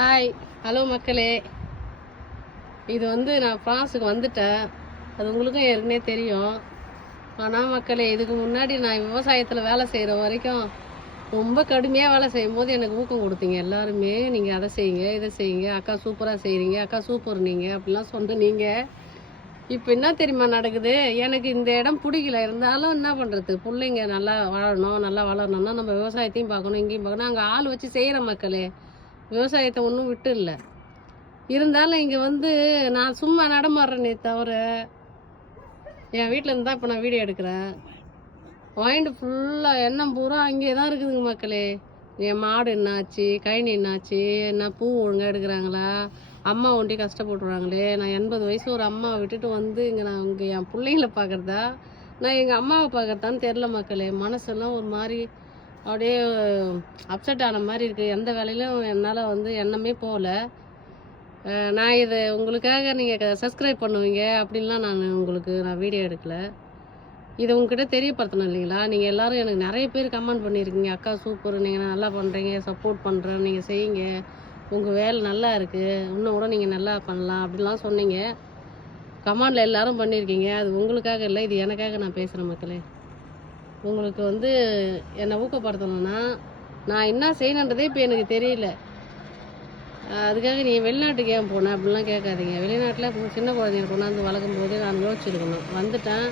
Hi, hello மக்களே. இது நான் ஃப்ரான்ஸுக்கு வந்துட்டேன். அது உங்களுக்கும் ஏற்கனவே தெரியும். ஆனால் மக்களே, இதுக்கு முன்னாடி நான் விவசாயத்தில் வேலை செய்கிற வரைக்கும் ரொம்ப கடுமையாக வேலை செய்யும் போது எனக்கு ஊக்கம் கொடுத்தீங்க எல்லாருமே. நீங்கள் அதை செய்யுங்க, இதை செய்யுங்க, அக்கா சூப்பராக செய்கிறீங்க, அக்கா சூப்பர் நீங்கள் அப்படிலாம் சொன்னீங்க. இப்போ என்ன தெரியுமா நடக்குது? எனக்கு இந்த இடம் பிடிக்கல. இருந்தாலும் என்ன பண்ணுறது, பிள்ளைங்க நல்லா வளரணும்னா நம்ம விவசாயத்தையும் பார்க்கணும், இங்கேயும் பார்க்கணும். அங்கே ஆள் வச்சு செய்கிற மக்களே, விவசாயத்தை ஒன்றும் விட்டு இல்லை. இருந்தாலும் இங்கே நான் சும்மா நடமாடுறேனே தவிர, என் வீட்டில் இருந்தால் இப்போ நான் வீடியோ எடுக்கிறேன். மைண்டு ஃபுல்லாக எண்ணம் பூரா அங்கே தான் இருக்குதுங்க மக்களே. என் மாடு என்னாச்சு, கழனி என்னாச்சு, என்ன பூ ஒழுங்காக எடுக்கிறாங்களா, அம்மா ஒண்டி கஷ்டப்பட்டுறாங்களே. நான் 80 வயசு ஒரு அம்மாவை விட்டுட்டு இங்கே நான் இங்கே என் பிள்ளைங்களை பார்க்குறதா, நான் எங்கள் அம்மாவை பார்க்குறதான்னு தெரில மக்களே. மனசெல்லாம் ஒரு மாதிரி அப்படியே அப்செட் ஆன மாதிரி இருக்குது. எந்த வேலையிலும் என்னால் எண்ணமே போகல. நான் இதை உங்களுக்காக நீங்கள் சப்ஸ்கிரைப் பண்ணுவீங்க அப்படின்லாம் நான் வீடியோ எடுக்கலை. இதை உங்ககிட்ட தெரியப்படுத்தணும் இல்லைங்களா? நீங்கள் எல்லோரும் எனக்கு நிறைய பேர் கமெண்ட் பண்ணியிருக்கீங்க, அக்கா சூப்பர், நீங்கள் நல்லா பண்ணுறீங்க, சப்போர்ட் பண்ணுறேன், நீங்கள் செய்யுங்க, உங்கள் வேலை நல்லா இருக்குது, இன்னும் கூட நீங்கள் நல்லா பண்ணலாம் அப்படின்லாம் சொன்னீங்க. கமெண்டில் எல்லோரும் பண்ணியிருக்கீங்க. அது உங்களுக்காக இல்லை, இது எனக்காக நான் பேசுகிறேன் மக்களே. உங்களுக்கு என்னை ஊக்கப்படுத்தணும்னா நான் என்ன செய்யணுன்றதே இப்போ எனக்கு தெரியல. அதுக்காக நீ வெளிநாட்டுக்கு ஏன் போனேன் அப்படிலாம் கேட்காதீங்க. வெளிநாட்டில் சின்ன குழந்தைங்க கொண்டாந்து வளர்க்கும் போது நான் யோசிச்சுருக்கணும். வந்துட்டேன்.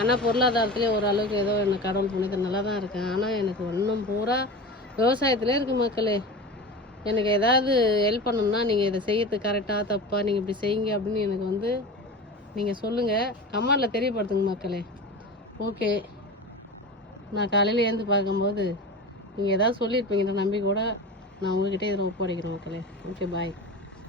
ஆனால் பொருளாதாரத்துலேயே ஓரளவுக்கு ஏதோ எனக்கு கடவுள் புண்ணியத்தை நல்லா தான் இருக்கேன். ஆனால் எனக்கு இன்னும் பூரா விவசாயத்திலே இருக்குது மக்களே. எனக்கு ஏதாவது ஹெல்ப் பண்ணணும்னா நீங்கள் இதை செய்யறது கரெக்டாக தப்பா, நீங்கள் இப்படி செய்யுங்க அப்படின்னு எனக்கு நீங்கள் சொல்லுங்கள், கமெண்டில் தெரியப்படுத்துங்க மக்களே. ஓகே, நான் காலையில் எழுந்து பார்க்கும்போது நீங்கள் ஏதாவது சொல்லியிருப்பீங்கன்ற நம்பிக்கையோட நான் உங்ககிட்ட இதில் ஒப்படைக்கிறேன் மக்களே. ஓகே, பாய்.